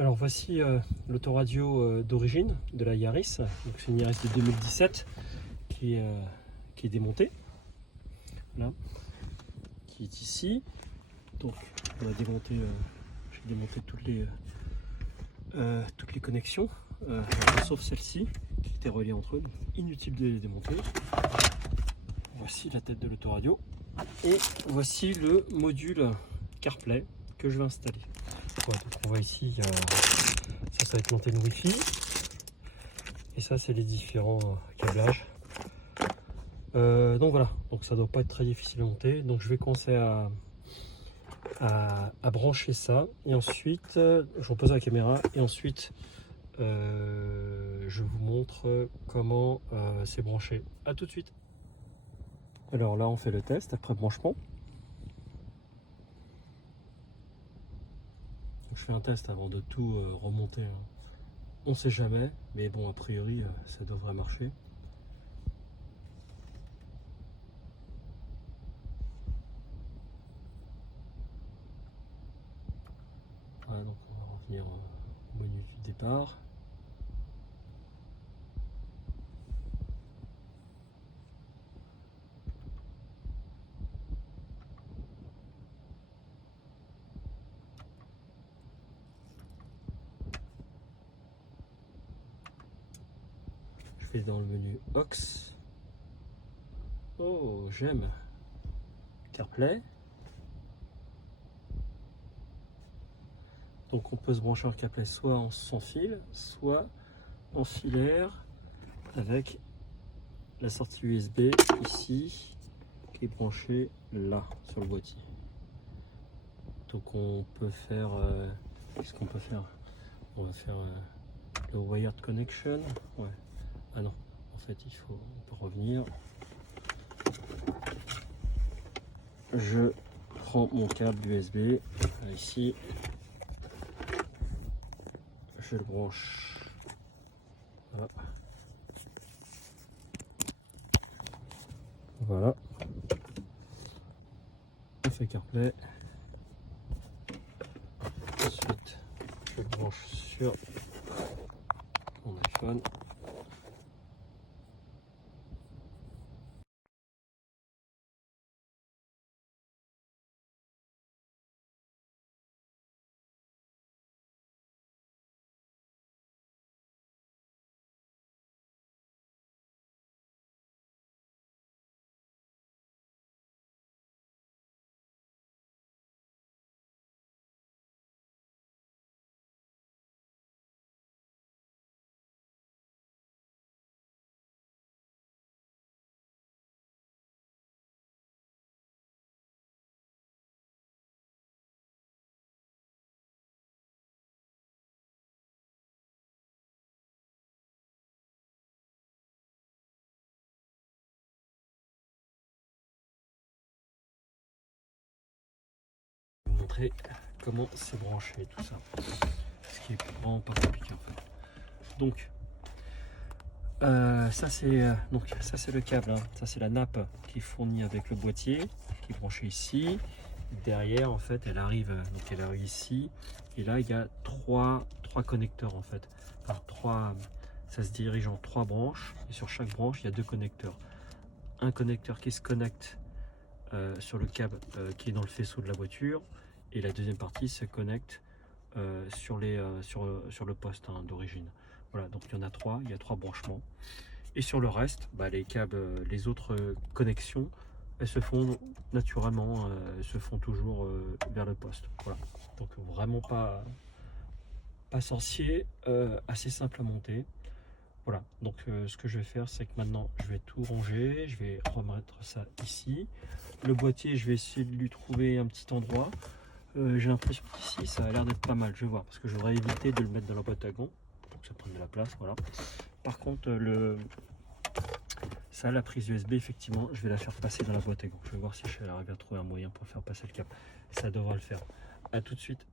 Alors voici l'autoradio d'origine de la Yaris. Donc c'est une Yaris de 2017 qui est démontée. Voilà. Qui est ici. Donc on a démonté, j'ai démonté toutes les connexions, sauf celle-ci qui était reliée entre eux. Donc inutile de les démonter. Voici la tête de l'autoradio. Et voici le module CarPlay que je vais installer. Ouais, donc on voit ici, ça va être l'antenne Wi-Fi. Et ça, c'est les différents câblages. Donc voilà, donc ça doit pas être très difficile à monter. Donc je vais commencer à brancher ça. Et ensuite, je repose la caméra. Et ensuite, je vous montre comment c'est branché. A tout de suite. Alors là, on fait le test après branchement. Je fais un test avant de tout remonter. On sait jamais, mais bon, a priori, ça devrait marcher. Voilà, donc on va revenir au menu du départ. Je vais dans le menu aux. Oh, j'aime CarPlay. Donc on peut se brancher en CarPlay soit en sans fil, soit en filaire avec la sortie USB ici qui est branchée là sur le boîtier. Donc on peut faire, qu'est-ce qu'on peut faire? On va faire le wired connection. Ouais. Ah non, en fait on peut revenir. Je prends mon câble USB ici, je le branche. Voilà. Voilà. On fait CarPlay. Ensuite, je le branche sur mon iPhone. Je vais vous montrer comment c'est branché tout ça. Ce qui est vraiment pas compliqué en fait. Donc ça c'est le câble, hein. Ça c'est la nappe qui est fournie avec le boîtier, qui est branché ici. Derrière en fait elle arrive ici, et là il y a trois connecteurs en fait. Enfin, ça se dirige en 3 branches, et sur chaque branche il y a 2 connecteurs. Un connecteur qui se connecte sur le câble qui est dans le faisceau de la voiture, et la deuxième partie se connecte sur le poste, hein, d'origine. Voilà, donc il y en a 3, il y a 3 branchements. Et sur le reste, les câbles, les autres connexions, elles se font naturellement, elles se font toujours vers le poste. Voilà, donc vraiment pas sorcier, assez simple à monter. Voilà, donc ce que je vais faire, c'est que maintenant je vais tout ranger, je vais remettre ça ici. Le boîtier, je vais essayer de lui trouver un petit endroit. J'ai l'impression qu'ici ça a l'air d'être pas mal, je vais voir, parce que j'aurais évité de le mettre dans la boîte à gants pour que ça prenne de la place. Voilà. Par contre, la prise USB, effectivement, je vais la faire passer dans la boîte à gants. Je vais voir si je vais arriver à trouver un moyen pour faire passer le câble. Ça devra le faire. A tout de suite.